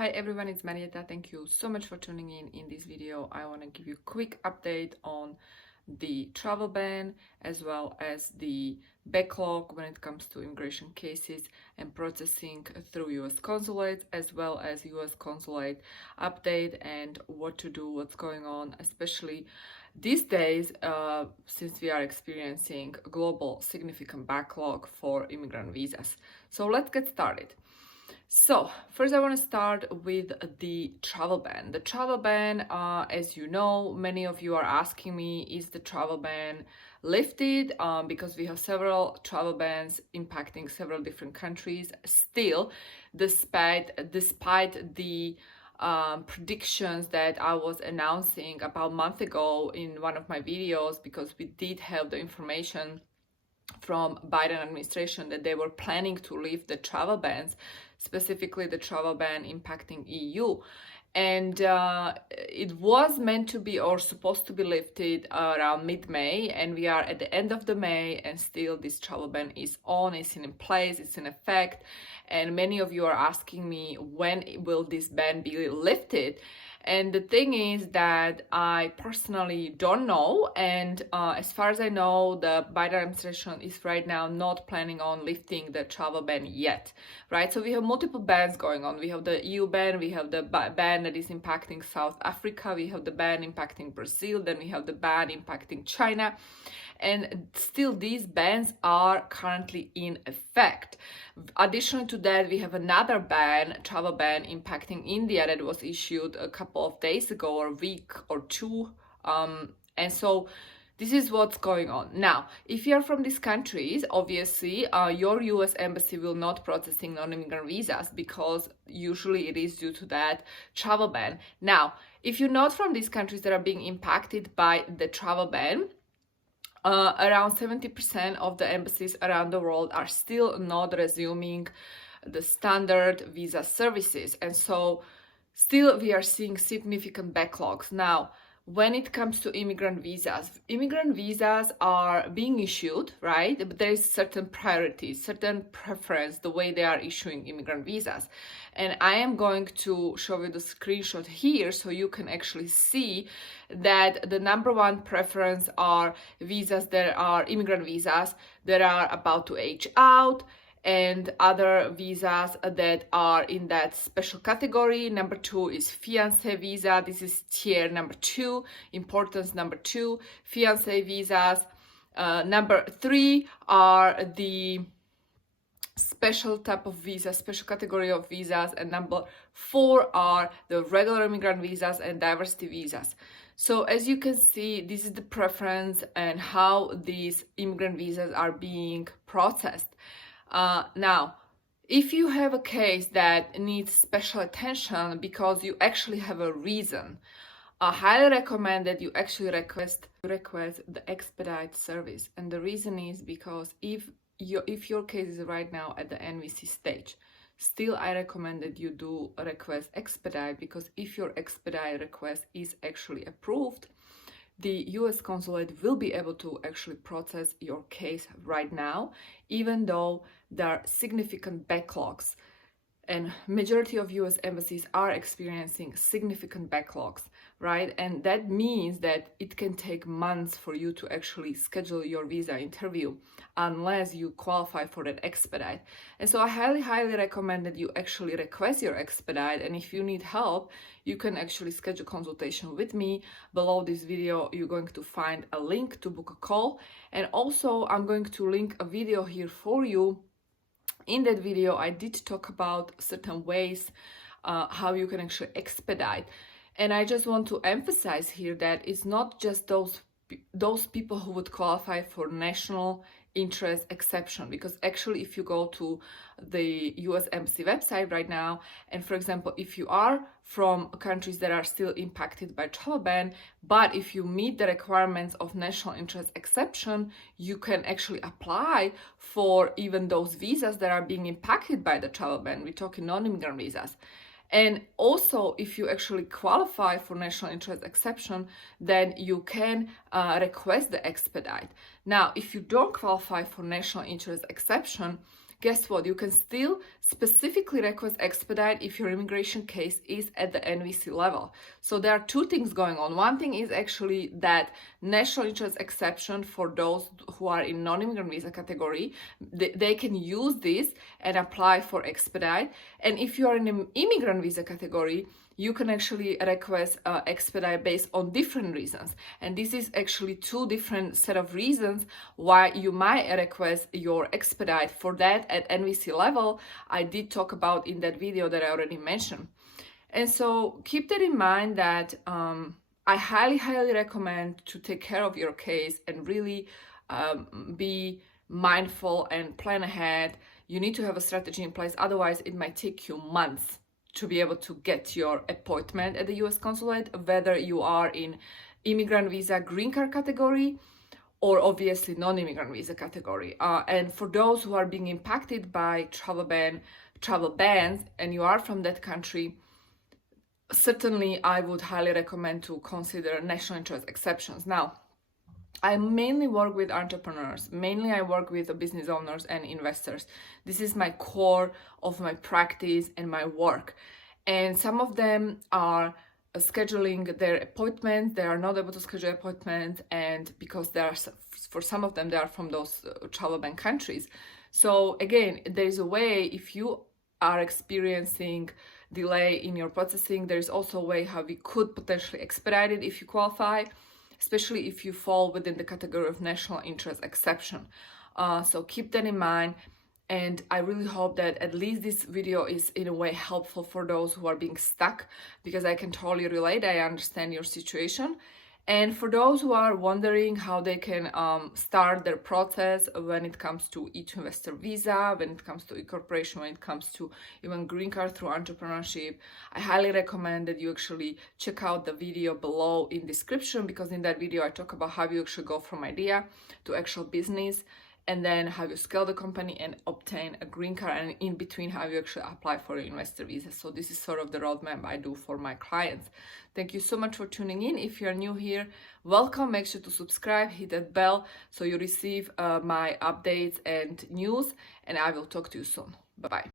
Hi everyone, it's Marieta. Thank you so much for tuning in. In this video, I want to give you a quick update on the travel ban as well as the backlog when it comes to immigration cases and processing through US consulates, as well as US consulate update and what to do, what's going on, especially these days since we are experiencing a global significant backlog for immigrant visas. So let's get started. So first I want to start with the travel ban. The travel ban, as you know, many of you are asking me, is the travel ban lifted? Because we have several travel bans impacting several different countries. Still, despite the predictions that I was announcing about a month ago in one of my videos, because we did have the information from Biden administration that they were planning to lift the travel bans, specifically the travel ban impacting EU. And it was meant to be or supposed to be lifted around mid-May, and we are at the end of the May and still this travel ban is on, it's in place, it's in effect. And many of you are asking me, when will this ban be lifted? And the thing is that I personally don't know, and as far as I know, the Biden administration is right now not planning on lifting the travel ban yet, right? So we have multiple bans going on. We have the EU ban, we have the ban that is impacting South Africa, we have the ban impacting Brazil, then we have the ban impacting China. And still these bans are currently in effect. Additionally to that, we have another ban, travel ban impacting India that was issued a couple of days ago or a week or two. And so this is what's going on. Now, if you're from these countries, obviously your US embassy will not processing non-immigrant visas because usually it is due to that travel ban. Now, if you're not from these countries that are being impacted by the travel ban, around 70% of the embassies around the world are still not resuming the standard visa services. And so still we are seeing significant backlogs. Now, when it comes to immigrant visas are being issued, right? But there is certain priorities, certain preference, the way they are issuing immigrant visas. And I am going to show you the screenshot here so you can actually see that the number one preference are visas that are immigrant visas that are about to age out, and other visas that are in that special category. Number two is fiancé visa. This is tier number two, importance number two, fiancé visas. Number three are the special type of visa, special category of visas, and number four are the regular immigrant visas and diversity visas. So as you can see, this is the preference and how these immigrant visas are being processed. Now, if you have a case that needs special attention because you actually have a reason, I highly recommend that you actually request the Expedite service. And the reason is because if your case is right now at the NVC stage, still I recommend that you do request Expedite, because if your Expedite request is actually approved, the US consulate will be able to actually process your case right now, even though there are significant backlogs. And majority of US embassies are experiencing significant backlogs, right? And that means that it can take months for you to actually schedule your visa interview unless you qualify for that Expedite. And so I highly recommend that you actually request your Expedite. And if you need help, you can actually schedule consultation with me. Below this video, you're going to find a link to book a call. And also I'm going to link a video here for you. In that video, I did talk about certain ways how you can actually expedite. And I just want to emphasize here that it's not just those people who would qualify for national interest exception, because actually if you go to the US Embassy website right now, and for example, if you are from countries that are still impacted by travel ban, but if you meet the requirements of national interest exception, you can actually apply for even those visas that are being impacted by the travel ban. We're talking non-immigrant visas. And also, if you actually qualify for national interest exception, then you can request the Expedite. Now, if you don't qualify for national interest exception, guess what? You can still specifically request Expedite if your immigration case is at the NVC level. So there are two things going on. One thing is actually that national interest exception for those who are in non-immigrant visa category. They can use this and apply for Expedite. And if you are in an immigrant visa category, you can actually request Expedite based on different reasons. And this is actually two different set of reasons why you might request your Expedite. For that at NVC level, I did talk about in that video that I already mentioned. And so keep that in mind that I highly recommend to take care of your case and really be mindful and plan ahead. You need to have a strategy in place, otherwise it might take you months to be able to get your appointment at the US consulate, whether you are in immigrant visa green card category or obviously non-immigrant visa category. And for those who are being impacted by travel bans and you are from that country, certainly I would highly recommend to consider national interest exceptions. Now, I mainly work with entrepreneurs. Mainly I work with business owners and investors. This is my core of my practice and my work. And some of them are scheduling their appointments. They are not able to schedule appointments, and because they are, for some of them, they are from those travel ban countries. So again, there is a way, if you are experiencing delay in your processing, there is also a way how we could potentially expedite it if you qualify, especially if you fall within the category of national interest exception. So keep that in mind. And I really hope that at least this video is in a way helpful for those who are being stuck, because I can totally relate. I understand your situation. And for those who are wondering how they can start their process when it comes to E2 investor visa, when it comes to e-corporation, when it comes to even green card through entrepreneurship, I highly recommend that you actually check out the video below in description, because in that video I talk about how you actually go from idea to actual business, and then how you scale the company and obtain a green card, and in between how you actually apply for your investor visa. So this is sort of the roadmap I do for my clients. Thank you so much for tuning in. If you're new here, welcome. Make sure to subscribe, hit that bell so you receive my updates and news, and I will talk to you soon. Bye-bye.